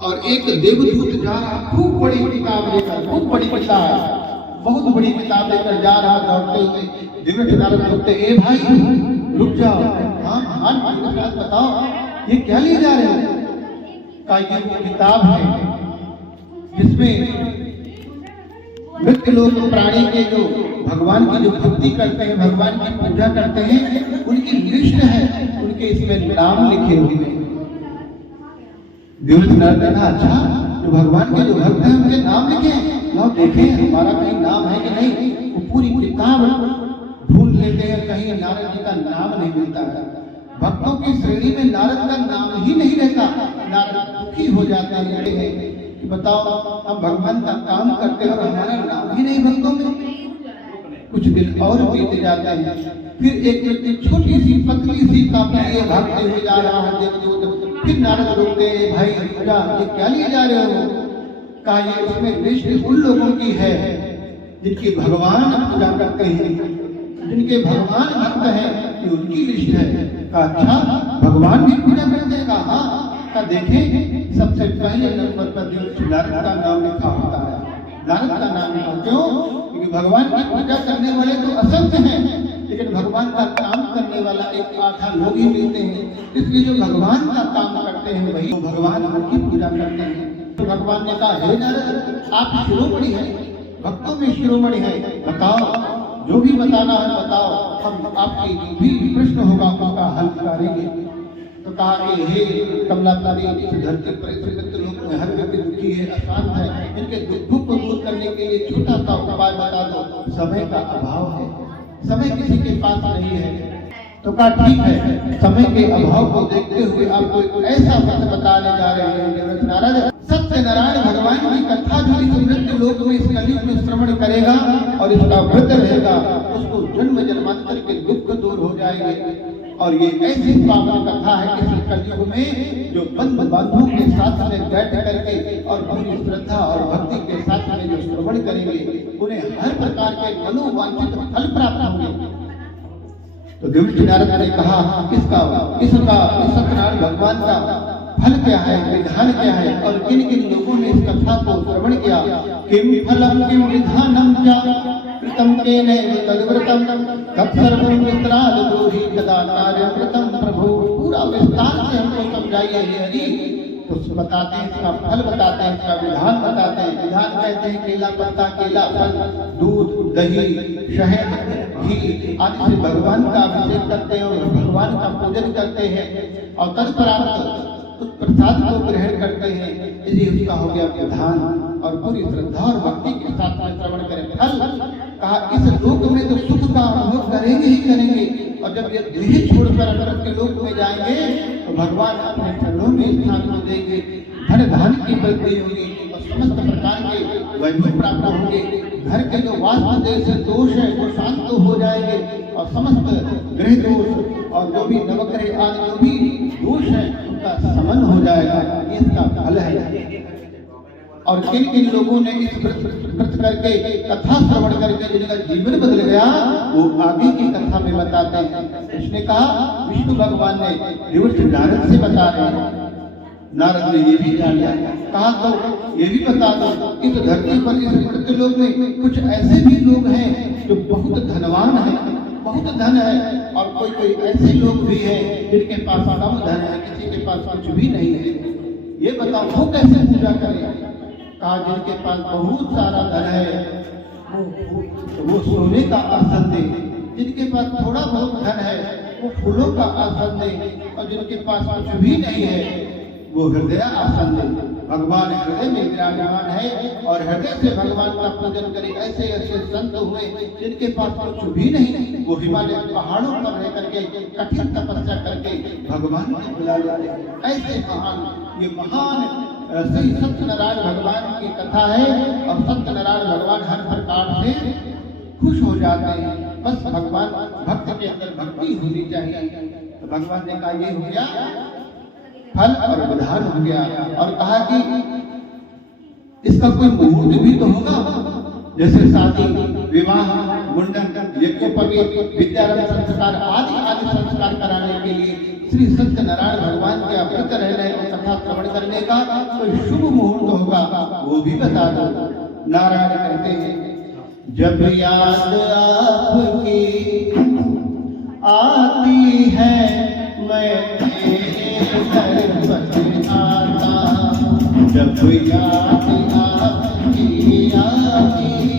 और एक देवदूत जा रहा, खूब बड़ी किताब लेकर, खूब बड़ी किताब, बहुत बड़ी किताब लेकर जा रहा दौड़ते हुए। दिव्य नारद बोलते, ए भाई रुक जाओ, हाँ बताओ ये क्या ले जा रहे हो? का ये वो किताब है जिसमें मृत्यु लोक प्राणी के जो भगवान की जो भक्ति करते हैं, भगवान की पूजा करते हैं, उनकी लिस्ट है, उनके इसमें नाम लिखे हुए हैं। दिव्य नारद ने कहा, अच्छा जो भगवान के जो भक्त हैं उनके नाम लिखे, लाओ देखें हमारा कहीं नाम है कि नहीं। वो पूरी किताब ढूंढ लेते हैं, कहीं नारद जी का नाम नहीं मिलता है। भक्तों की श्रेणी में नारद का नाम ही नहीं रहता। नारद दुखी हो जाते हैं कि बताओ हम भगवान का काम करते हैं और हमारा नाम ही नहीं भक्तों में। कुछ दिन और बीत जाते हैं, फिर एक व्यक्ति छोटी सी पतली सी कापी लिए भागते हुए जा रहा है देवदूत। फिर नारद रोकते हैं, भाई ये क्या लिए जा रहे हो? कहा ये उसमें लिस्ट उन लोगों की है जिनकी भगवान पूजा करते हैं, जिनके भगवान भक्त हैं, ये उनकी लिस्ट है। कहा अच्छा भगवान भी पूजा करते हैं? कहा हाँ। का देखें सबसे पहले नंबर पर नारद का नाम लिखा होता है। नारद का नाम लिखा क्यों? क्योंकि भगवान की पूजा करने वाले तो असंख्य हैं, लेकिन भगवान का काम करने वाला एक आधा लोग ही मिलते हैं। इसलिए जो भगवान का काम करते हैं वही भगवान की पूजा करते हैं। तो भगवान ने कहा, हे नारद आप शिरोमणि हैं, भक्तों में शिरोमणि हैं, बताओ जो भी बताना है बताओ, हम आपकी जो भी प्रश्न होगा उसका हल करेंगे। तो कहा हे कमलापति, इस धरती पर इस मृत्यु लोक में हर व्यक्ति दुखी है, अशांत है, इनके दुख को दूर करने के लिए छोटा सा उपाय बता दो। समय का अभाव है, समय किसी के पास नहीं है। तो कहा ठीक है, समय के अभाव को देखते हुए आपको एक ऐसा सत्य बताने जा रहे हैं देवव्रत नारद। सत्यनारायण भगवान की कथा जो इस मृत्यु लोक में इस कलयुग में श्रवण करेगा और इसका व्रत रहेगा, उसको जन्म जन्मांतर के दुख दूर हो जाएंगे। और ये ऐसी पावन कथा है कि इस कलयुग में जो बंधुओं के साथ में बैठ करके और पूरी श्रद्धा और भक्ति के साथ में जो श्रवण करेंगे, उन्हें हर प्रकार के मनोवांछित फल प्राप्त होंगे। तो दिव्य नारद ने कहा, इसका सत्यनारायण भगवान का फल क्या है, विधान क्या है, और किन किन लोगों ने इस कथा को श्रवण किया। किम फलम किम विधानम क्या कृतम केनैव तद्व्रतम तत् सर्वं विस्ताराद ब्रूहि कदा कार्यव्रतम प्रभु। पूरा विस्तार से हमको समझाइए हे हरि। तो बताते हैं, इसका फल बताते हैं, इसका विधान बताते हैं। विधान कहते हैं केला पत्ता, केला फल, दूध, दही, शहद, घी आदि से भगवान का अभिषेक करते हैं और भगवान का पूजन करते हैं और तत्परांत उस प्रसाद को ग्रहण करते हैं। यदि उसका हो गया विधान और पूरी श्रद्धा और भक्ति के साथ में श्रवण करें। फल कहा इस लोक में तो सुख का अनुभव करेंगे ही करेंगे, और जब ये देह छोड़कर अनंत के लोक में जाएंगे तो भगवान अपने चरणों में स्थान को देंगे। धन धान की वृद्धि होगी और समस्त प्रकार के वैभव प्राप्त होंगे। घर के जो वास्तु से दोष है वो शांत हो जाएंगे और समस्त ग्रह दोष और जो भी नवग्रह आदि जो भी दोष है उनका समन हो जाएगा। इसका फल है। और किन किन लोगों ने इस व्रत करके कथा श्रवण करके जिनका जीवन बदल गया, वो आगे की कथा में बताते हैं। उसने कहा विष्णु भगवान ने दिव्य नारद से बता रहे हैं। नारद ने ये भी जान लिया। कहा तो ये भी बता दो, इस धरती पर इस मृत्यु लोक में कुछ ऐसे भी लोग हैं जो बहुत धनवान हैं, बहुत धन है, और कोई कोई ऐसे लोग भी हैं जिनके पास कम धन है, किसी के पास कुछ भी नहीं है। ये बताओ वो कैसे पूजा करें? कहा जिनके पास बहुत सारा धन है वो सोने का आसन दे, जिनके पास थोड़ा बहुत धन है वो फूलों का आसन दे, और जिनके पास कुछ भी नहीं है वो हृदय आसन दे। भगवान हृदय में विराजमान है और हृदय से भगवान का पूजन करे। ऐसे ऐसे संत हुए जिनके पास कुछ भी नहीं, वो हिमालय पहाड़ों पर रह करके कठिन तपस्या करके भगवान को बुला लेते हैं। ऐसे महान, ये महान श्री सत्यनारायण भगवान की कथा है। और सत्यनारायण भगवान हर प्रकार से खुश हो जाते हैं। बस भगवान भक्त के अंदर भक्ति होनी चाहिए। तो भगवान ने कहा ये हो गया फल और विधान हो गया, और कहा कि इसका कोई मुहूर्त भी तो होगा। जैसे शादी, विवाह, मुंडन, यज्ञोपवीत, विद्यारंभ संस्कार आदि आदि संस्कार कराने के लिए श्री सत्यनारायण भगवान के अवृत रहने और कथा श्रवण करने का कोई शुभ मुहूर्त होगा वो भी बता दो। नारायण कहते हैं, जब याद आपकी आती है मैं तेरे दर पर आता, जब याद आपकी आती